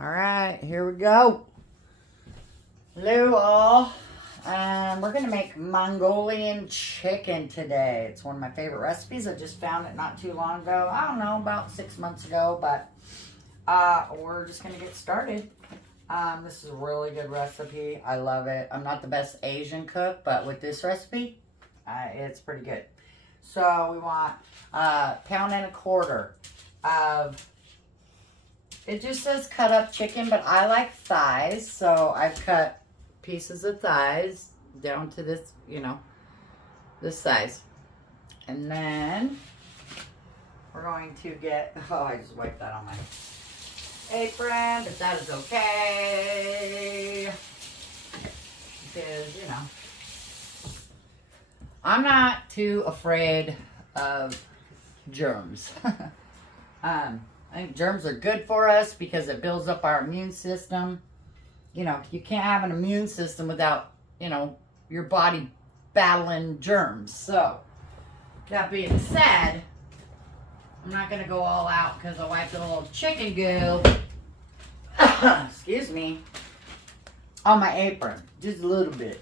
All right, here we go. Hello all. We're going to make Mongolian chicken today. It's one of my favorite recipes. I just found it not too long ago. I don't know, about 6 months ago, but we're just going to get started. This is a really good recipe. I love it. I'm not the best Asian cook, but with this recipe, it's pretty good. So we want a pound and a quarter of, it just says cut up chicken, but I like thighs. So I've cut pieces of thighs down to this, this size. And then we're going to get, I just wiped that on my apron, but that is okay. Because, I'm not too afraid of germs. I think germs are good for us because it builds up our immune system. You can't have an immune system without, your body battling germs. So, that being said, I'm not going to go all out because I wiped a little chicken goo, excuse me, on my apron. Just a little bit.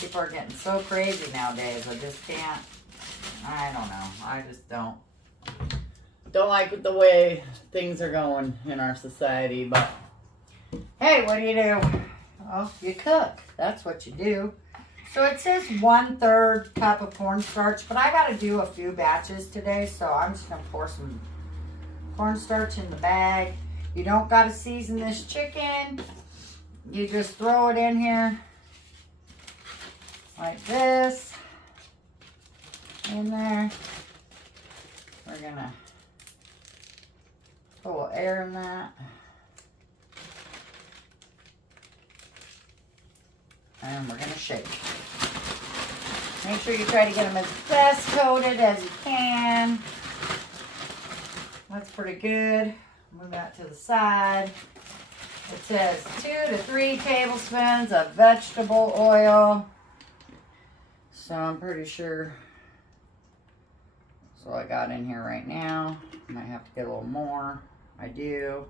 People are getting so crazy nowadays. I just can't, I don't know. I just don't like the way things are going in our society. But, hey, what do? Well, you cook. That's what you do. So it says 1/3 cup of cornstarch, but I got to do a few batches today, so I'm just going to pour some cornstarch in the bag. You don't got to season this chicken. You just throw it in here like this. In there. We're going to put a little air in that. And we're going to shake. Make sure you try to get them as best coated as you can. That's pretty good. Move that to the side. It says 2 to 3 tablespoons of vegetable oil. So I'm pretty sure that's all I got in here right now. Might have to get a little more. I do.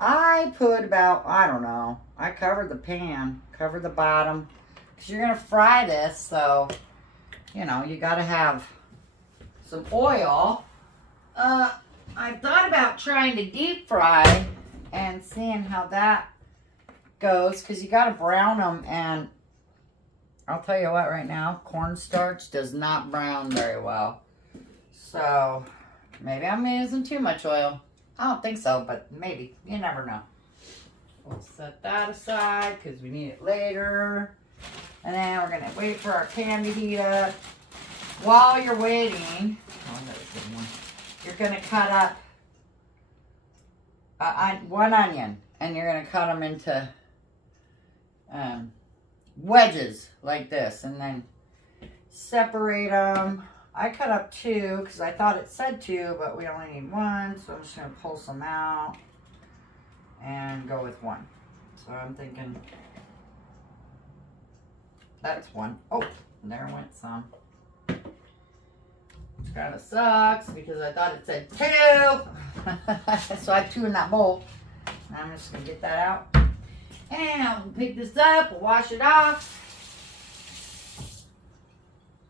I put about, I don't know, I covered the pan, covered the bottom, because you're going to fry this, so, you got to have some oil. I thought about trying to deep fry and seeing how that goes, because you got to brown them, and I'll tell you what right now, cornstarch does not brown very well. So, maybe I'm using too much oil. I don't think so, but maybe. You never know. We'll set that aside because we need it later. And then we're going to wait for our pan to heat up. While you're waiting, you're going to cut up one onion. And you're going to cut them into wedges like this. And then separate them. I cut up 2 because I thought it said 2, but we only need 1. So I'm just going to pull some out and go with 1. So I'm thinking that's 1. Oh, there went some. Which kind of sucks because I thought it said 2. So I have 2 in that bowl. And I'm just going to get that out. And I'll pick this up, we'll wash it off.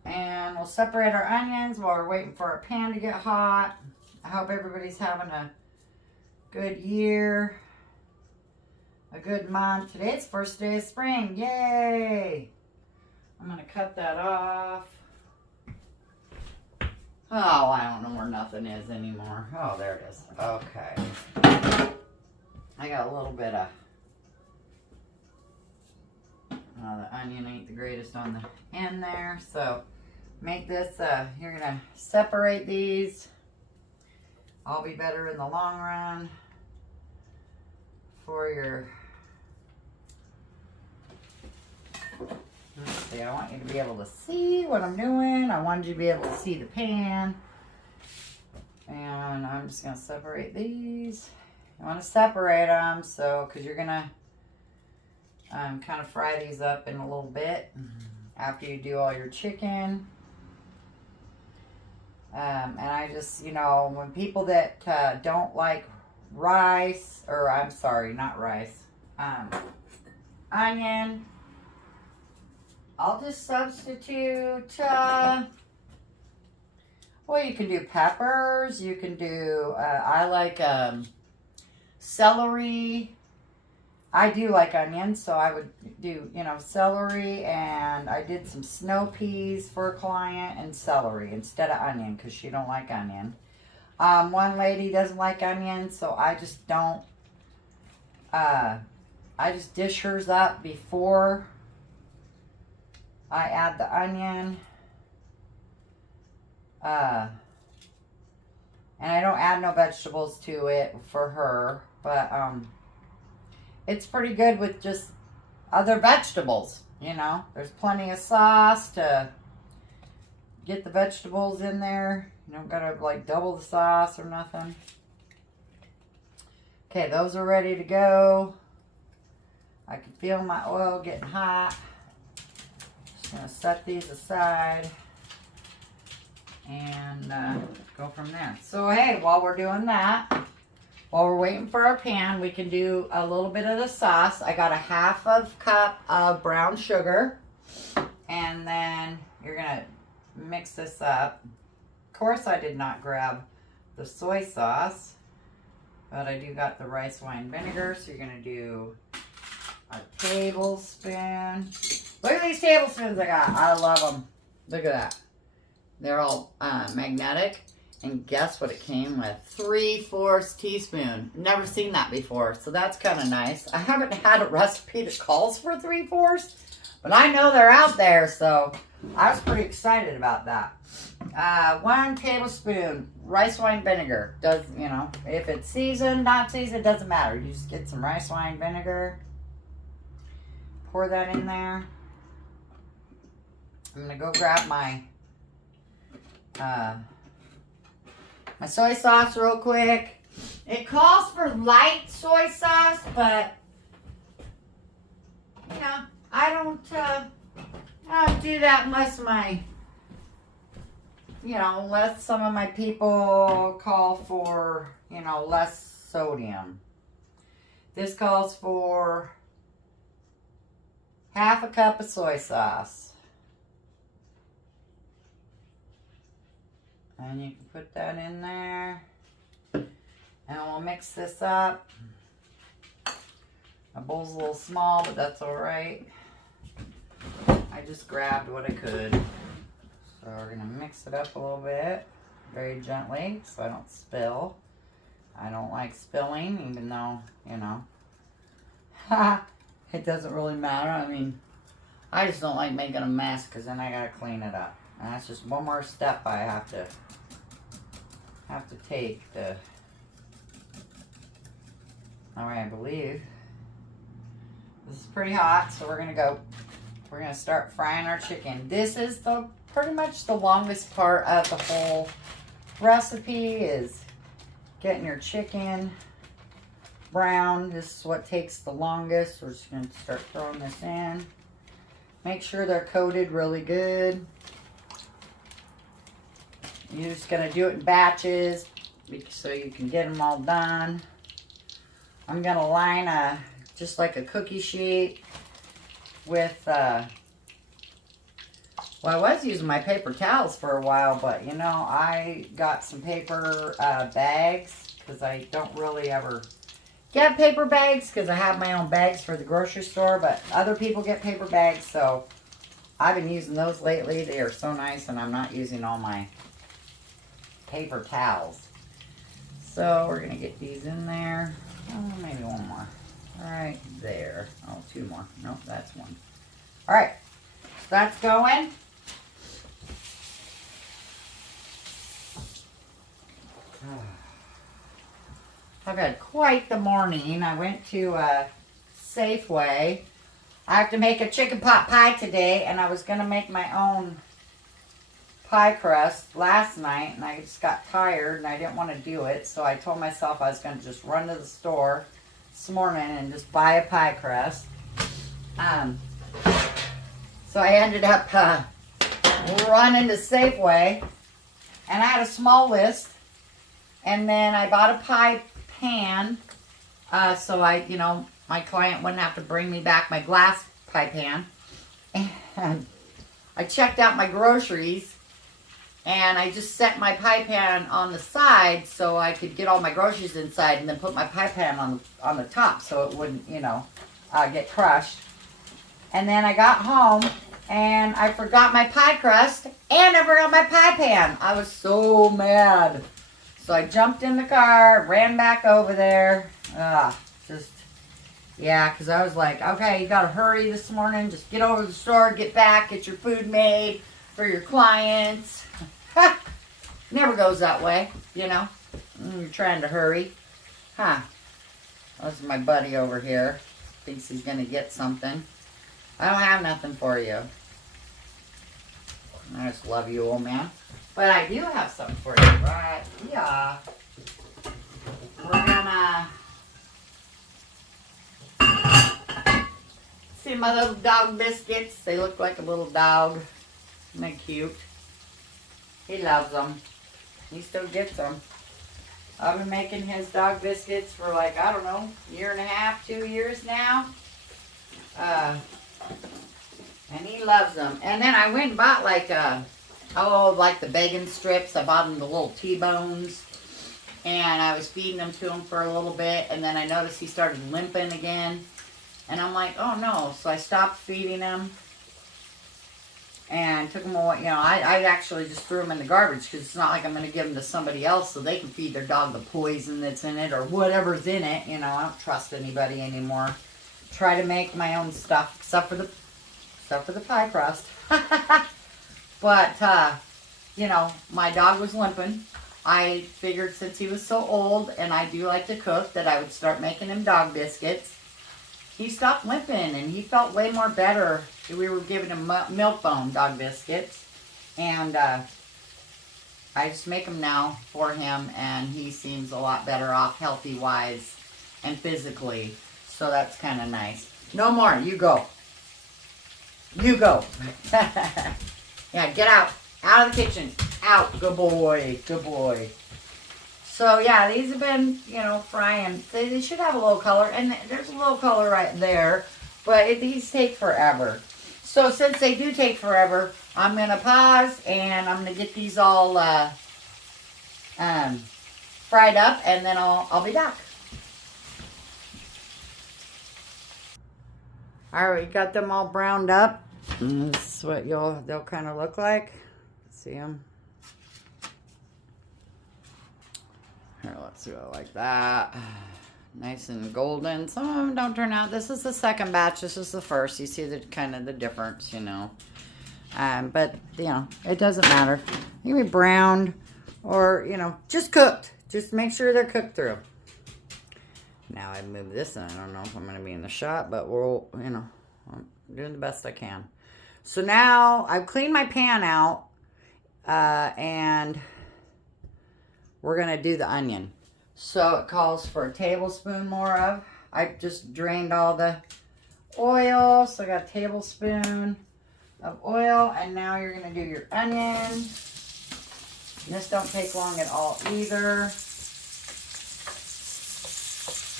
And we'll separate our onions while we're waiting for our pan to get hot. I hope everybody's having a good year, a good month. Today's the first day of spring. Yay! I'm going to cut that off. Oh, I don't know where nothing is anymore. Oh, there it is. Okay. I got a little bit of... the onion ain't the greatest on the end there, so... Make this, you're going to separate these. All be better in the long run for your, let's see, I want you to be able to see what I'm doing. I wanted you to be able to see the pan. And I'm just going to separate these. You want to separate them, so, because you're going to kind of fry these up in a little bit after you do all your chicken. And I just, when people that don't like rice, or I'm sorry, not rice, onion. I'll just substitute, well, you can do peppers, you can do, I like celery. I do like onions, so I would do, you know, celery, and I did some snow peas for a client and celery instead of onion because she don't like onion. One lady doesn't like onion, so I just don't, I just dish hers up before I add the onion. And I don't add no vegetables to it for her, but, it's pretty good with just other vegetables, you know. There's plenty of sauce to get the vegetables in there. You don't gotta like double the sauce or nothing. Okay, those are ready to go. I can feel my oil getting hot. Just gonna set these aside and go from there. So hey, while we're doing that, while we're waiting for our pan, we can do a little bit of the sauce. I got a 1/2 cup of brown sugar. And then you're going to mix this up. Of course, I did not grab the soy sauce. But I do got the rice wine vinegar. So you're going to do a tablespoon. Look at these tablespoons I got. I love them. Look at that. They're all magnetic. And guess what it came with? 3/4 teaspoon. Never seen that before, so that's kind of nice. I haven't had a recipe that calls for 3/4, but I know they're out there, so I was pretty excited about that. 1 tablespoon rice wine vinegar. Does, you know, if it's seasoned, not seasoned, doesn't matter. You just get some rice wine vinegar. Pour that in there. I'm gonna go grab my my soy sauce real quick. It calls for light soy sauce, but you know, I don't do that unless unless some of my people call for, you know, less sodium. This calls for 1/2 cup of soy sauce. And you can put that in there. And we'll mix this up. My bowl's a little small, but that's all right. I just grabbed what I could. So we're going to mix it up a little bit. Very gently, so I don't spill. I don't like spilling, even though, you know, it doesn't really matter. I mean, I just don't like making a mess because then I got to clean it up. And that's just one more step I have to take. Alright, I believe this is pretty hot, so we're gonna start frying our chicken. This is pretty much the longest part of the whole recipe, is getting your chicken brown. This is what takes the longest. We're just gonna start throwing this in. Make sure they're coated really good. You're just going to do it in batches so you can get them all done. I'm going to line just like a cookie sheet with, well, I was using my paper towels for a while, but you know, I got some paper bags because I don't really ever get paper bags because I have my own bags for the grocery store, but other people get paper bags, so I've been using those lately. They are so nice, and I'm not using all my paper towels. So we're going to get these in there. Oh, maybe one more. Right there. Oh, 2 more. Nope, that's 1. All right, so that's going. I've had quite the morning. I went to Safeway. I have to make a chicken pot pie today, and I was going to make my own pie crust last night, and I just got tired and I didn't want to do it, so I told myself I was going to just run to the store this morning and just buy a pie crust. So I ended up running to Safeway, and I had a small list, and then I bought a pie pan. So my client wouldn't have to bring me back my glass pie pan. And I checked out my groceries, and I just set my pie pan on the side so I could get all my groceries inside and then put my pie pan on the top so it wouldn't, get crushed. And then I got home, and I forgot my pie crust, and I forgot my pie pan. I was so mad. So I jumped in the car, ran back over there. Because I was like, okay, you got to hurry this morning. Just get over to the store, get back, get your food made for your clients. Never goes that way, You're trying to hurry. That's my buddy over here. Thinks he's going to get something. I don't have nothing for you. I just love you, old man. But I do have something for you, right? Yeah. We're gonna see my little dog biscuits. They look like a little dog. Isn't that cute? He loves them. He still gets them. I've been making his dog biscuits for like, I don't know, year and a half, 2 years now. And he loves them. And then I went and bought like the bacon strips. I bought him the little T-bones. And I was feeding them to him for a little bit. And then I noticed he started limping again. And I'm like, oh no. So I stopped feeding him. And took them away. I actually just threw them in the garbage. Because it's not like I'm going to give them to somebody else so they can feed their dog the poison that's in it. Or whatever's in it. I don't trust anybody anymore. Try to make my own stuff. Except for the pie crust. But, my dog was limping. I figured since he was so old and I do like to cook that I would start making him dog biscuits. He stopped limping and he felt way more better. We were giving him milk bone dog biscuits. And I just make them now for him, and he seems a lot better off healthy-wise and physically. So that's kind of nice. No more. You go. You go. Yeah, get out. Out of the kitchen. Out. Good boy. Good boy. So, yeah, these have been, frying. They should have a little color. And there's a little color right there. But these take forever. So, since they do take forever, I'm going to pause. And I'm going to get these all fried up. And then I'll be back. Alright, we got them all browned up. And this is what they'll kind of look like. See them? Here, let's do it like that. Nice and golden. Some of them don't turn out. This is the second batch. This is the first. You see the kind of the difference, But, it doesn't matter. They can be browned or, just cooked. Just make sure they're cooked through. Now I moved this in. I don't know if I'm going to be in the shot, but I'm doing the best I can. So now I've cleaned my pan out, and we're going to do the onion. So it calls for a tablespoon more of. I just drained all the oil, so I got a tablespoon of oil, and now you're going to do your onion. And this don't take long at all either.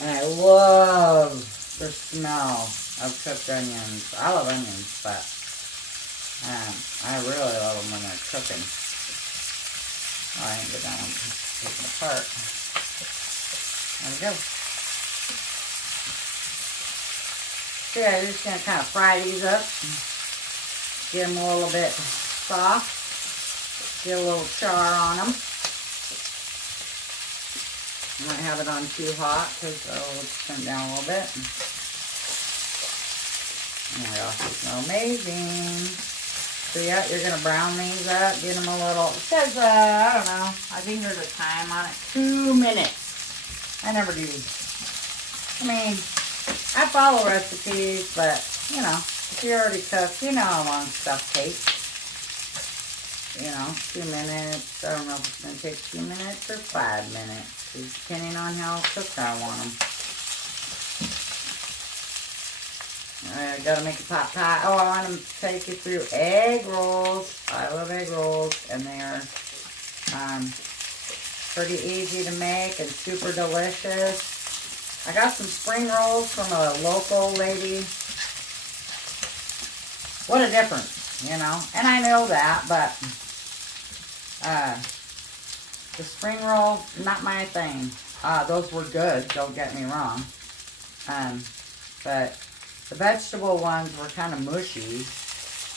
And I love the smell of cooked onions. I love onions, but I really love them when they're cooking. Oh, I didn't get that one taken apart. There we go. So yeah, you're just going to kind of fry these up. Get them a little bit soft. Get a little char on them. I might have it on too hot because let's turn it down a little bit. There we go. Smell amazing. So yeah, you're going to brown these up. Get them a little, it says, I don't know, I think there's a time on it. 2 minutes. I never do. I mean, I follow recipes, but, if you're already cooked, you know how long stuff takes. 2 minutes. I don't know if it's going to take 2 minutes or 5 minutes. Depending on how cooked I want them. Alright, I gotta make a pot pie. Oh, I want to take you through egg rolls. I love egg rolls, and they're Pretty easy to make and super delicious. I got some spring rolls from a local lady. What a difference, you know. And I know that, but the spring roll, not my thing. Those were good, don't get me wrong. But the vegetable ones were kind of mushy.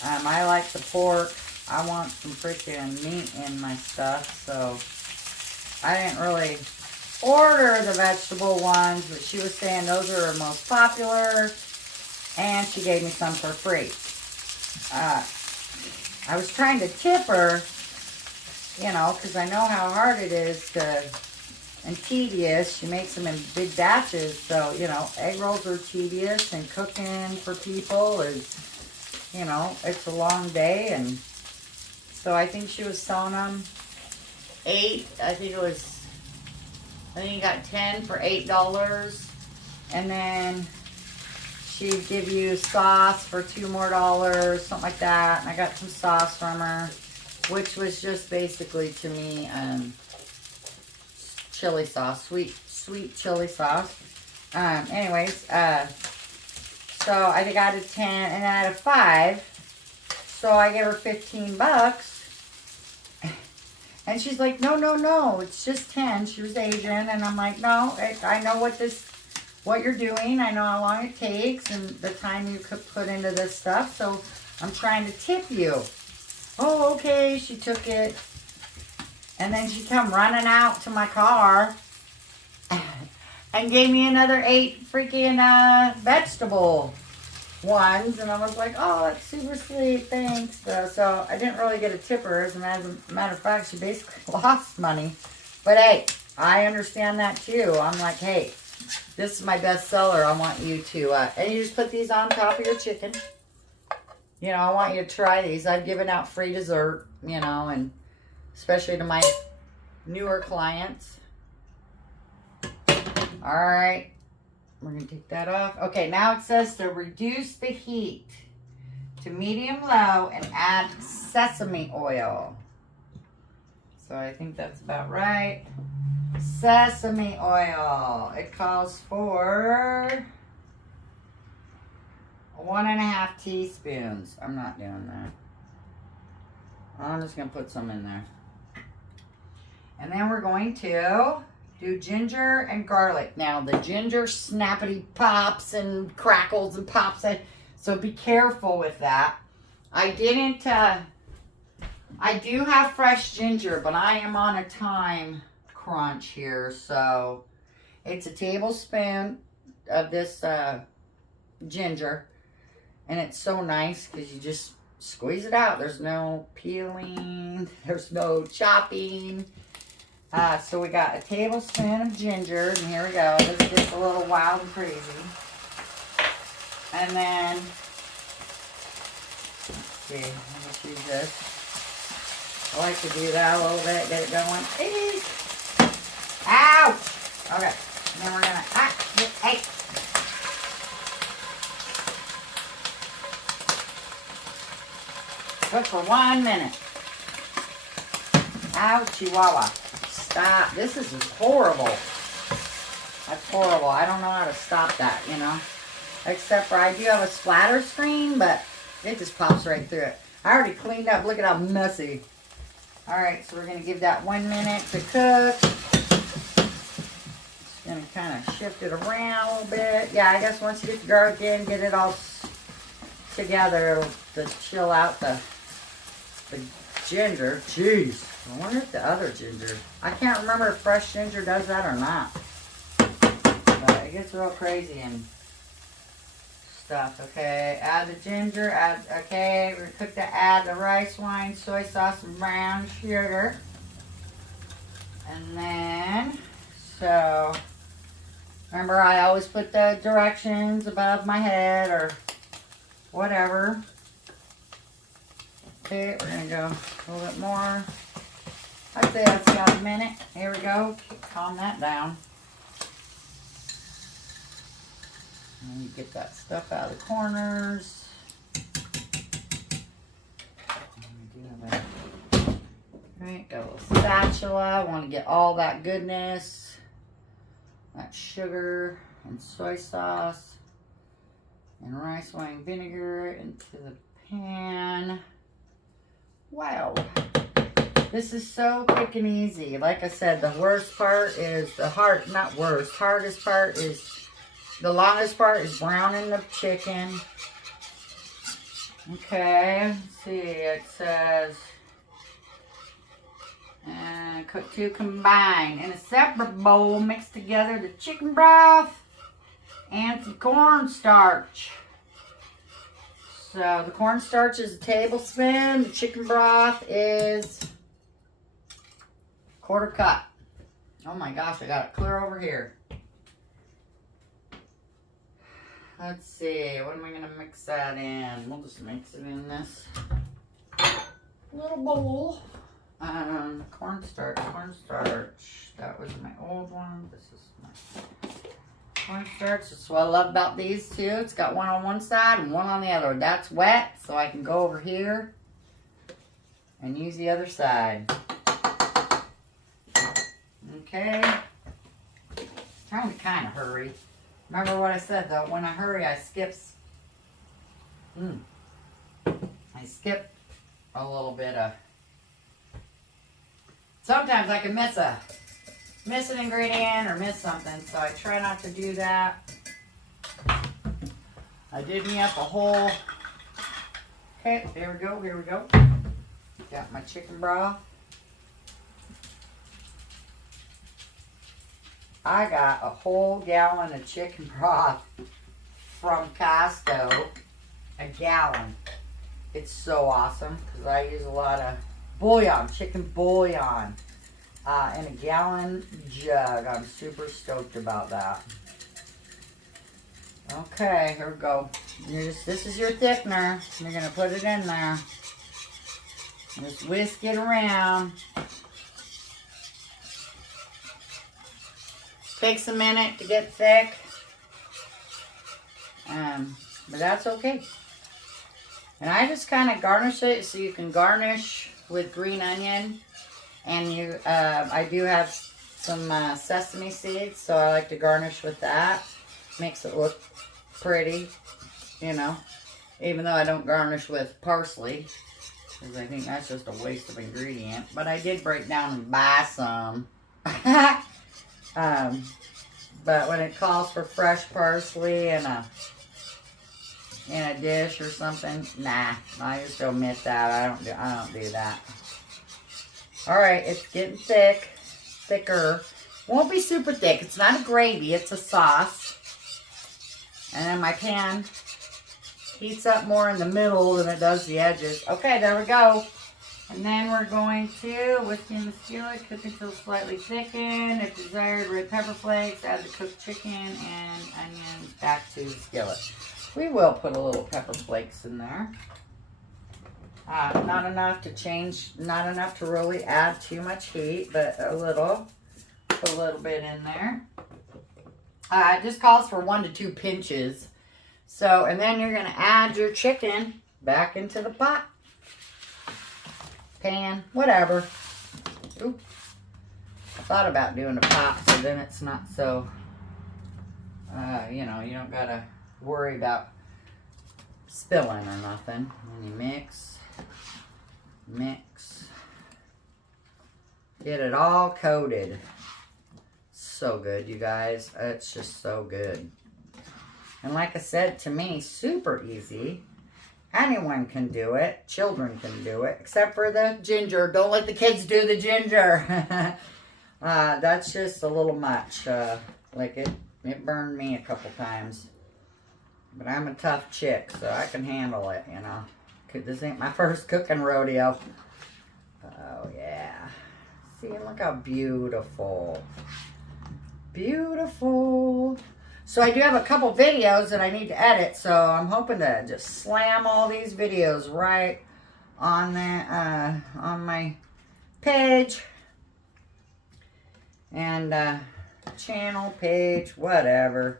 I like the pork. I want some freaking meat in my stuff, so I didn't really order the vegetable ones, but she was saying those are most popular, and she gave me some for free. I was trying to tip her, you know, because I know how hard it is and tedious. She makes them in big batches, so, you know, egg rolls are tedious, and cooking for people is, you know, it's a long day, and so I think she was selling them I think you got 10 for $8, and then she'd give you sauce for $2 more, something like that. And I got some sauce from her, which was just basically to me chili sauce, sweet chili sauce. Anyways, so I think out of 10, and then out of 5, so I gave her $15. And she's like, no, it's just 10. She was Asian, and I'm like, no, I know what you're doing. I know how long it takes and the time you could put into this stuff, so I'm trying to tip you. Oh, okay, she took it. And then she come running out to my car and gave me another 8 freaking vegetable ones, and I was like, oh, that's super sweet, thanks. So I didn't really get a tipper. As a matter of fact, she basically lost money. But hey, I understand that too. I'm like, hey, this is my best seller. I want you to, and you just put these on top of your chicken. You know, I want you to try these. I've given out free dessert, you know, and especially to my newer clients. All right. We're going to take that off. Okay, now it says to reduce the heat to medium low and add sesame oil. So I think that's about right. Sesame oil. It calls for 1.5 teaspoons. I'm not doing that. I'm just going to put some in there. And then we're going to do ginger and garlic. Now, the ginger snappity pops and crackles and pops. So be careful with that. I didn't, I do have fresh ginger, but I am on a time crunch here. So it's a tablespoon of this ginger. And it's so nice because you just squeeze it out. There's no peeling. There's no chopping. So we got a tablespoon of ginger, and here we go. This gets a little wild and crazy. And then, let's see, let me choose this. I like to do that a little bit, get it going. Eee! Ouch! Okay, and then we're gonna, hey! Cook for 1 minute. Ow, chihuahua. Stop. This is just horrible. That's horrible. I don't know how to stop that, you know. Except for I do have a splatter screen, but it just pops right through it. I already cleaned up. Look at how messy. Alright, so we're going to give that 1 minute to cook. Just going to kind of shift it around a little bit. Yeah, I guess once you get the garlic in, get it all together, it'll chill out the ginger. Jeez. I wonder if the other ginger, I can't remember if fresh ginger does that or not. But it gets real crazy and stuff. Okay, add the ginger, okay, we're going to add the rice wine, soy sauce, and brown sugar. And then, so, remember I always put the directions above my head or whatever. Okay, we're going to go a little bit more. I'd say that's about a minute. Here we go. Calm that down. And you get that stuff out of the corners. Right, got a little spatula. I want to get all that goodness, that sugar and soy sauce and rice wine vinegar into the pan. Wow. This is so quick and easy. Like I said, the worst part is the hardest part is, the longest part is browning the chicken. Okay, let's see, it says, cook to combine. In a separate bowl, mix together the chicken broth and some cornstarch. So the cornstarch is a tablespoon. The chicken broth is quarter cup. Oh my gosh, I got it clear over here. Let's see, what am I going to mix that in? We'll just mix it in this little bowl. Cornstarch. That was my old one. This is my cornstarch. That's what I love about these two. It's got one on one side and one on the other. That's wet, so I can go over here and use the other side. Okay. Trying to kind of hurry. Remember what I said though, when I hurry I skip a little bit of, sometimes I can miss an ingredient or miss something, so I try not to do that. I did me up a whole, okay, here we go. Got my chicken broth. I got a whole gallon of chicken broth from Costco. A gallon. It's so awesome because I use a lot of bouillon, chicken bouillon, in a gallon jug. I'm super stoked about that. Okay, here we go. This is your thickener. You're going to put it in there. Just whisk it around. Takes a minute to get thick, but that's okay. And I just kind of garnish it, so you can garnish with green onion. And I do have some sesame seeds, so I like to garnish with that. Makes it look pretty, you know. Even though I don't garnish with parsley, because I think that's just a waste of ingredient. But I did break down and buy some. But when it calls for fresh parsley in a dish or something, nah, I just omit that. I don't do that. All right, it's getting thicker. Won't be super thick. It's not a gravy. It's a sauce. And then my pan heats up more in the middle than it does the edges. Okay, there we go. And then we're going to whisk in the skillet, cook until slightly thickened. If desired, red pepper flakes, add the cooked chicken and onions back to the skillet. We will put a little pepper flakes in there. Not enough to really add too much heat, but a little. Put a little bit in there. It just calls for 1 to 2 pinches. So, and then you're going to add your chicken back into the pot. Pan, whatever. Oop. I thought about doing a pot, so then it's not so, you know, you don't gotta worry about spilling or nothing. And you mix. Get it all coated. So good, you guys. It's just so good. And like I said, to me, super easy. Anyone can do it. Children can do it. Except for the ginger. Don't let the kids do the ginger. That's just a little much. Like it burned me a couple times. But I'm a tough chick, so I can handle it, you know. This ain't my first cooking rodeo. Oh, yeah. See, look how beautiful. Beautiful. So I do have a couple videos that I need to edit, so I'm hoping to just slam all these videos right on there, on my page and channel page, whatever,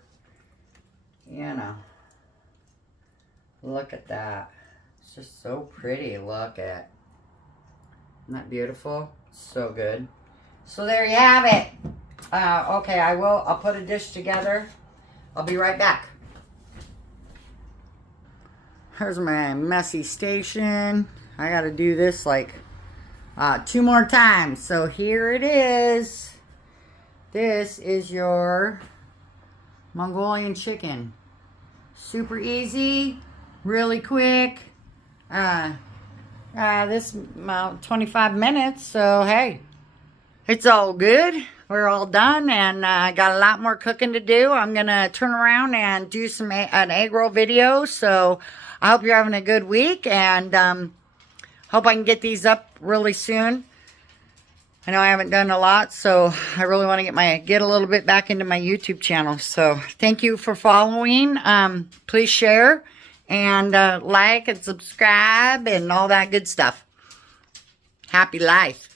you know. Look at that. It's just so pretty. Look at. Isn't that beautiful? So good. So there you have it. Okay, I'll put a dish together. I'll be right back. Here's my messy station. I got to do this like 2 more times. So here it is. This is your Mongolian chicken. Super easy, really quick. This about 25 minutes. So hey, it's all good. We're all done, and I got a lot more cooking to do. I'm gonna turn around and do an egg roll video. So I hope you're having a good week, and hope I can get these up really soon. I know I haven't done a lot, so I really want to get a little bit back into my YouTube channel. So thank you for following. Please share and like and subscribe and all that good stuff. Happy life.